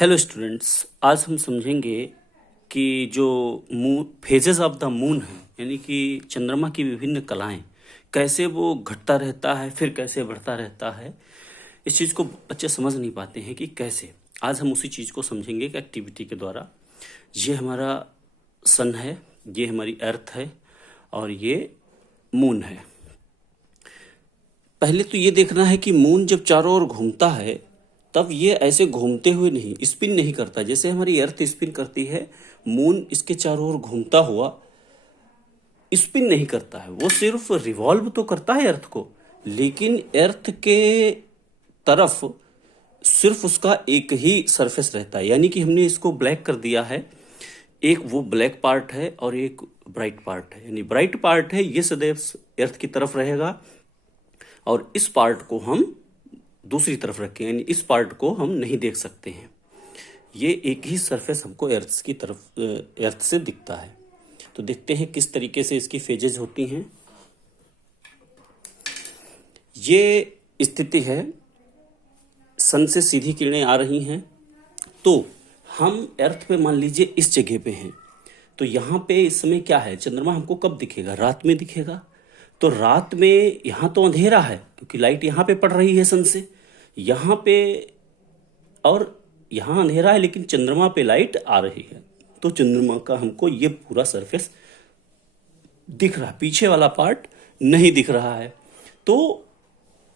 Hello students, आज हम समझेंगे कि जो moon phases of the moon है, यानी कि चंद्रमा की विभिन्न कलाएं, कैसे वो घटता रहता है फिर कैसे बढ़ता रहता है। इस चीज़ को बच्चे समझ नहीं पाते हैं कि कैसे। आज हम उसी चीज़ को समझेंगे एक एक्टिविटी के द्वारा। ये हमारा सन है, ये हमारी अर्थ है और ये मून है। पहले तो ये देखना है कि मून जब चारों ओर घूमता है तब ये ऐसे घूमते हुए नहीं, स्पिन नहीं करता जैसे हमारी अर्थ स्पिन करती है। मून इसके चारों ओर घूमता हुआ स्पिन नहीं करता है, वो सिर्फ रिवॉल्व तो करता है अर्थ को, लेकिन अर्थ के तरफ सिर्फ उसका एक ही सरफेस रहता है। यानी कि हमने इसको ब्लैक कर दिया है, एक वो ब्लैक पार्ट है और एक ब्राइट पार्ट है। यानी ब्राइट पार्ट है ये सदैव अर्थ की तरफ रहेगा और इस पार्ट को हम दूसरी तरफ रखें, यानी इस पार्ट को हम नहीं देख सकते हैं। ये एक ही सरफेस हमको अर्थ की तरफ अर्थ से दिखता है। तो देखते हैं किस तरीके से इसकी फेजेज होती हैं। ये स्थिति है, सन से सीधी किरणें आ रही हैं, तो हम अर्थ पे मान लीजिए इस जगह पे हैं, तो यहाँ पे इस समय क्या है, चंद्रमा हमको कब दिखेगा, रात में दिखेगा। तो रात में यहाँ तो अंधेरा है क्योंकि लाइट यहाँ पे पड़ रही है सन से, यहाँ पे और यहाँ अंधेरा है, लेकिन चंद्रमा पे लाइट आ रही है। तो चंद्रमा का हमको ये पूरा सरफेस दिख रहा है, पीछे वाला पार्ट नहीं दिख रहा है। तो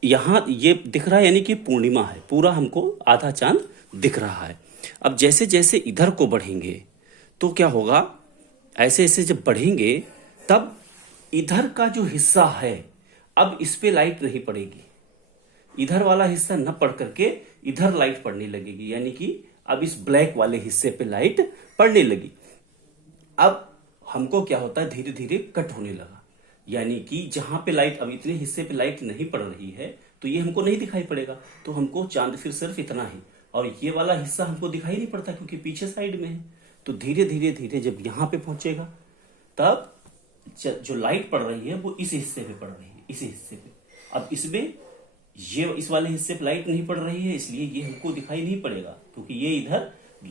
यहाँ ये दिख रहा है, यानी कि पूर्णिमा है, पूरा हमको आधा चांद दिख रहा है। अब जैसे जैसे इधर को बढ़ेंगे तो क्या होगा, ऐसे ऐसे जब बढ़ेंगे तब इधर का जो हिस्सा है अब इस पे लाइट नहीं पड़ेगी, इधर वाला हिस्सा न पड़ करके इधर लाइट पड़ने लगेगी। यानी कि अब इस ब्लैक वाले हिस्से पे लाइट पड़ने लगी। अब हमको क्या होता है, धीरे धीरे कट होने लगा, यानी कि जहां पे लाइट, अब इतने हिस्से पे लाइट नहीं पड़ रही है तो ये हमको नहीं दिखाई पड़ेगा, तो हमको चांद फिर सिर्फ इतना ही, और ये वाला हिस्सा हमको दिखाई नहीं पड़ता क्योंकि पीछे साइड में है। तो धीरे धीरे धीरे जब यहाँ पे पहुंचेगा तब जो लाइट पड़ रही है वो इस हिस्से पे पड़ रही है, इसी हिस्से पे। अब इसमें ये इस वाले हिस्से पे लाइट नहीं पड़ रही है, इसलिए ये हमको दिखाई नहीं पड़ेगा क्योंकि ये इधर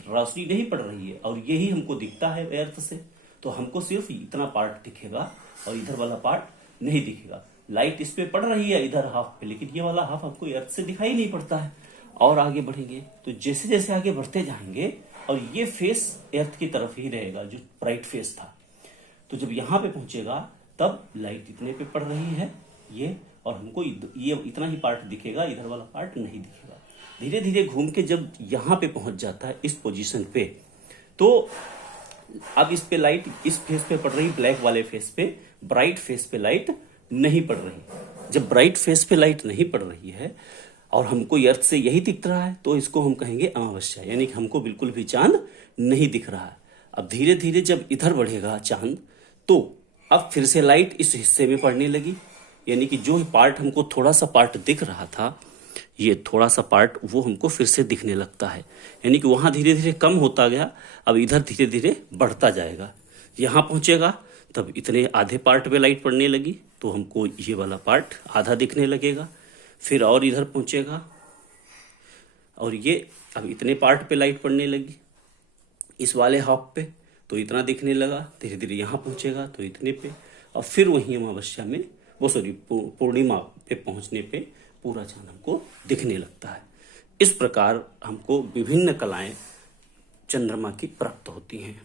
रोशनी नहीं पड़ रही है और यही हमको दिखता है अर्थ से। तो हमको सिर्फ इतना पार्ट दिखेगा और इधर वाला पार्ट नहीं दिखेगा। लाइट इस पे पड़ रही है इधर हाफ पे, लेकिन ये वाला हाफ हमको अर्थ से दिखाई नहीं पड़ता है। और आगे बढ़ेंगे तो जैसे जैसे आगे बढ़ते जाएंगे और ये फेस अर्थ की तरफ ही रहेगा जो ब्राइट फेस था। तो जब यहाँ पे पहुंचेगा तब लाइट इतने पे पड़ रही है ये, और हमको ये इतना ही पार्ट दिखेगा, इधर वाला पार्ट नहीं दिखेगा। धीरे धीरे घूम के जब यहाँ पे पहुंच जाता है इस पोजीशन पे, तो अब इस पे लाइट इस फेस पे पड़ रही, ब्लैक वाले फेस पे, ब्राइट फेस पे लाइट नहीं पड़ रही। जब ब्राइट फेस पे लाइट नहीं पड़ रही है और हमको अर्थ से यही दिख रहा है तो इसको हम कहेंगे अमावस्या, यानी कि हमको बिल्कुल भी चांद नहीं दिख रहा है। अब धीरे धीरे जब इधर बढ़ेगा चांद तो अब फिर से लाइट इस हिस्से में पड़ने लगी, यानी कि जो पार्ट हमको थोड़ा सा पार्ट दिख रहा था, ये थोड़ा सा पार्ट वो हमको फिर से दिखने लगता है। यानी कि वहाँ धीरे धीरे कम होता गया, अब इधर धीरे धीरे बढ़ता जाएगा। यहाँ पहुँचेगा तब इतने आधे पार्ट पे लाइट पड़ने लगी तो हमको ये वाला पार्ट आधा दिखने लगेगा। फिर और इधर पहुँचेगा और ये अब इतने पार्ट पे लाइट पड़ने लगी इस वाले हाफ पे, तो इतना दिखने लगा। धीरे धीरे यहाँ पहुँचेगा तो इतने पे, और फिर वहीं अमावस्या में पूर्णिमा पे पहुँचने पे पूरा चांद हमको दिखने लगता है। इस प्रकार हमको विभिन्न कलाएं चंद्रमा की प्राप्त होती हैं।